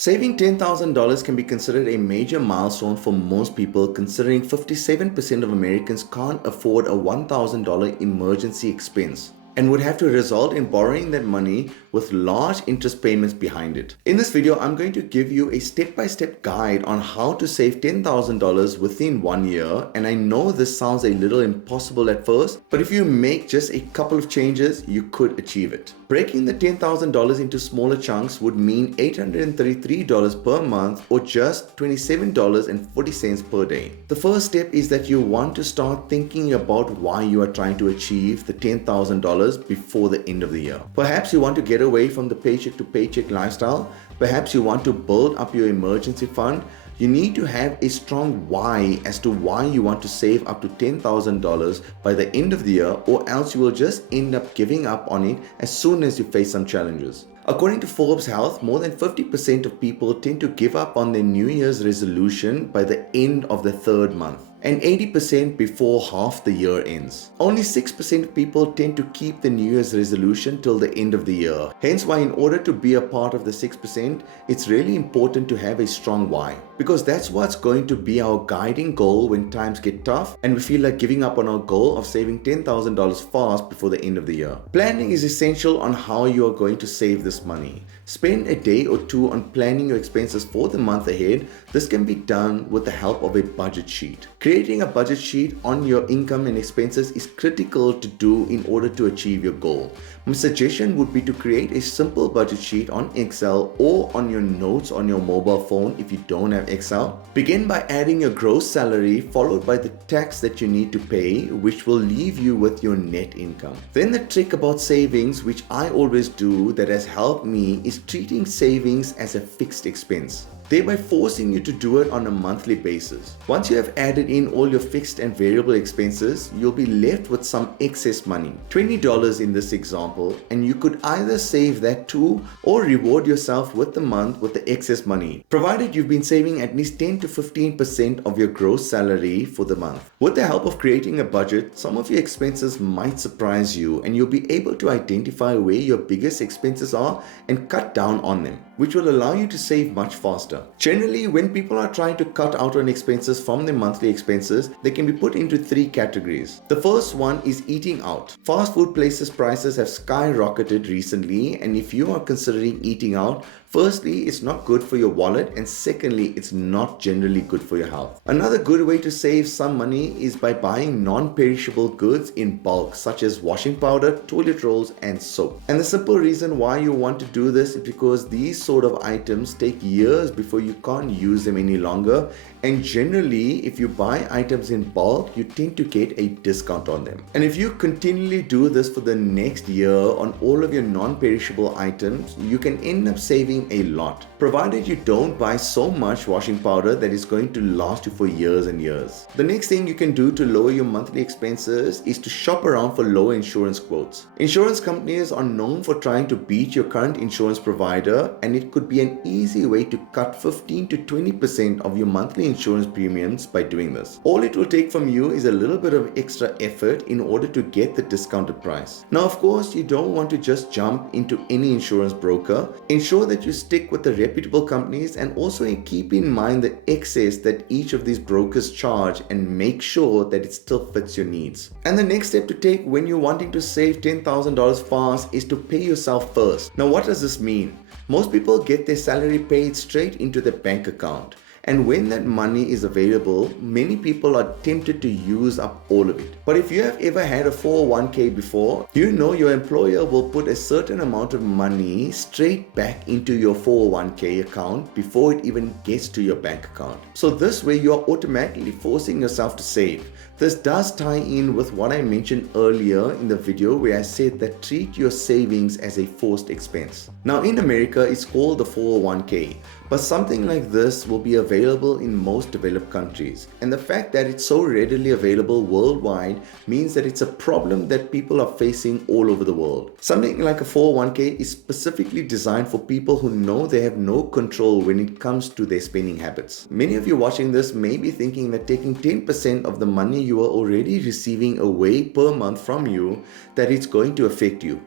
Saving $10,000 can be considered a major milestone for most people, considering 57% of Americans can't afford a $1,000 emergency expense and would have to result in borrowing that money with large interest payments behind it. In this video, I'm going to give you a step-by-step guide on how to save $10,000 within 1 year, and I know this sounds a little impossible at first, but if you make just a couple of changes, you could achieve it. Breaking the $10,000 into smaller chunks would mean $833 per month, or just $27.40 per day. The first step is that you want to start thinking about why you are trying to achieve the $10,000 before the end of the year. Perhaps you want to get away from the paycheck to paycheck lifestyle. Perhaps you want to build up your emergency fund. You need to have a strong why as to why you want to save up to $10,000 by the end of the year, or else you will just end up giving up on it as soon as you face some challenges. According to Forbes Health, more than 50% of people tend to give up on their New Year's resolution by the end of the third month, and 80% before half the year ends. Only 6% of people tend to keep the New Year's resolution till the end of the year. Hence why, in order to be a part of the 6%, it's really important to have a strong why, because that's what's going to be our guiding goal when times get tough and we feel like giving up on our goal of saving $10,000 fast before the end of the year. Planning is essential on how you are going to save this money. Spend a day or two on planning your expenses for the month ahead. This can be done with the help of a budget sheet. Creating a budget sheet on your income and expenses is critical to do in order to achieve your goal. My suggestion would be to create a simple budget sheet on Excel or on your notes on your mobile phone if you don't have Excel. Begin by adding your gross salary, followed by the tax that you need to pay, which will leave you with your net income. Then the trick about savings, which I always do, that has helped me, is treating savings as a fixed expense, thereby forcing you to do it on a monthly basis. Once you have added in all your fixed and variable expenses, you'll be left with some excess money, $20 in this example, and you could either save that too or reward yourself with the month with the excess money, provided you've been saving at least 10 to 15% of your gross salary for the month. With the help of creating a budget, some of your expenses might surprise you, and you'll be able to identify where your biggest expenses are and cut down on them, which will allow you to save much faster. Generally, when people are trying to cut out on expenses from their monthly expenses, they can be put into three categories. The first one is eating out. Fast food places prices have skyrocketed recently, and if you are considering eating out, firstly, it's not good for your wallet, and secondly, it's not generally good for your health. Another good way to save some money is by buying non-perishable goods in bulk, such as washing powder, toilet rolls, and soap. And the simple reason why you want to do this is because these sort of items take years before you can't use them any longer, and generally, if you buy items in bulk, you tend to get a discount on them. And if you continually do this for the next year on all of your non-perishable items, you can end up saving a lot, provided you don't buy so much washing powder that is going to last you for years and years. The next thing you can do to lower your monthly expenses is to shop around for low insurance quotes. Insurance companies are known for trying to beat your current insurance provider, and it could be an easy way to cut 15 to 20% of your monthly insurance premiums by doing this. All it will take from you is a little bit of extra effort in order to get the discounted price. Now, of course, you don't want to just jump into any insurance broker. Ensure that you stick with the reputable companies, and also keep in mind the excess that each of these brokers charge, and make sure that it still fits your needs. And the next step to take when you're wanting to save $10,000 fast is to pay yourself first. Now, what does this mean? Most people get their salary paid straight into their bank account. And when that money is available, many people are tempted to use up all of it. But if you have ever had a 401k before, you know your employer will put a certain amount of money straight back into your 401k account before it even gets to your bank account. So this way you are automatically forcing yourself to save. This does tie in with what I mentioned earlier in the video, where I said that treat your savings as a forced expense. Now, in America, it's called the 401k. But something like this will be available in most developed countries. And the fact that it's so readily available worldwide means that it's a problem that people are facing all over the world. Something like a 401k is specifically designed for people who know they have no control when it comes to their spending habits. Many of you watching this may be thinking that taking 10% of the money you are already receiving away per month from you, that it's going to affect you.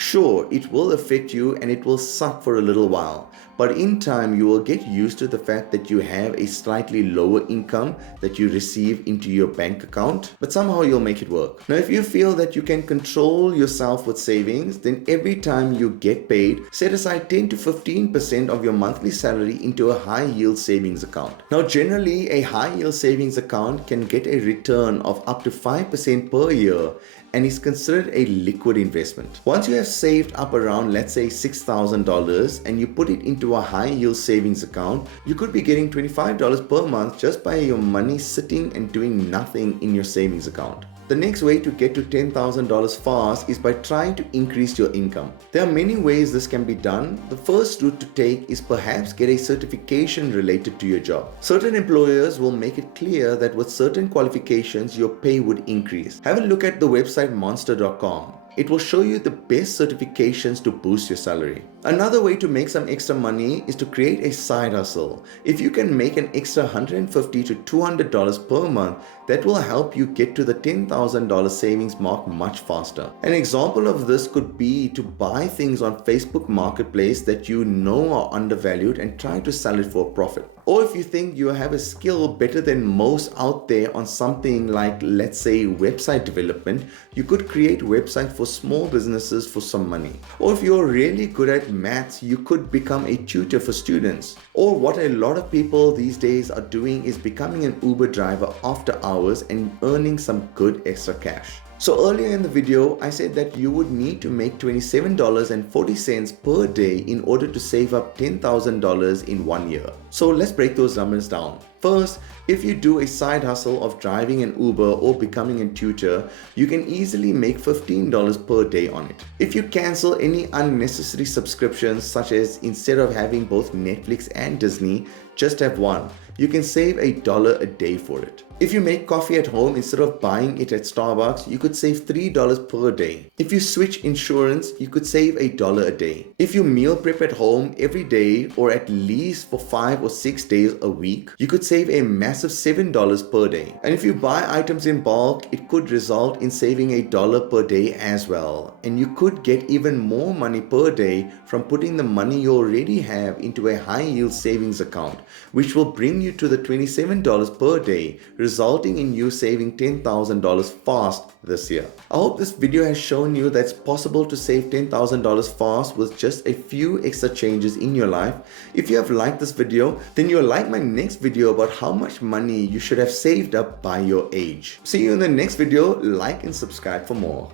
Sure, it will affect you and it will suck for a little while, but in time you will get used to the fact that you have a slightly lower income that you receive into your bank account, but somehow you'll make it work. Now, if you feel that you can control yourself with savings, then every time you get paid, set aside 10 to 15% of your monthly salary into a high yield savings account. Now, generally, a high yield savings account can get a return of up to 5% per year and is considered a liquid investment. Once you have saved up around, let's say $6,000 and you put it into a high yield savings account, you could be getting $25 per month just by your money sitting and doing nothing in your savings account. The next way to get to $10,000 fast is by trying to increase your income. There are many ways this can be done. The first route to take is perhaps get a certification related to your job. Certain employers will make it clear that with certain qualifications, your pay would increase. Have a look at the website monster.com. It will show you the best certifications to boost your salary. Another way to make some extra money is to create a side hustle. If you can make an extra $150 to $200 per month, that will help you get to the $10,000 savings mark much faster. An example of this could be to buy things on Facebook Marketplace that you know are undervalued and try to sell it for a profit. Or if you think you have a skill better than most out there on something like, let's say, website development, you could create websites for small businesses for some money. Or if you're really good at maths, you could become a tutor for students. Or what a lot of people these days are doing is becoming an Uber driver after hours and earning some good extra cash. So earlier in the video, I said that you would need to make $27.40 per day in order to save up $10,000 in 1 year. So let's break those numbers down. First, if you do a side hustle of driving an Uber or becoming a tutor, you can easily make $15 per day on it. If you cancel any unnecessary subscriptions, such as instead of having both Netflix and Disney, just have one, you can save $1 a day for it. If you make coffee at home instead of buying it at Starbucks, you could save $3 per day. If you switch insurance, you could save $1 a day. If you meal prep at home every day or at least for 5 or 6 days a week, you could save a massive $7 per day. And if you buy items in bulk, it could result in saving $1 per day as well. And you could get even more money per day from putting the money you already have into a high yield savings account, which will bring you to the $27 per day, resulting in you saving $10,000 fast this year. I hope this video has shown you that it's possible to save $10,000 fast with just a few extra changes in your life. If you have liked this video, then you'll like my next video about how much money you should have saved up by your age. See you in the next video. Like and subscribe for more.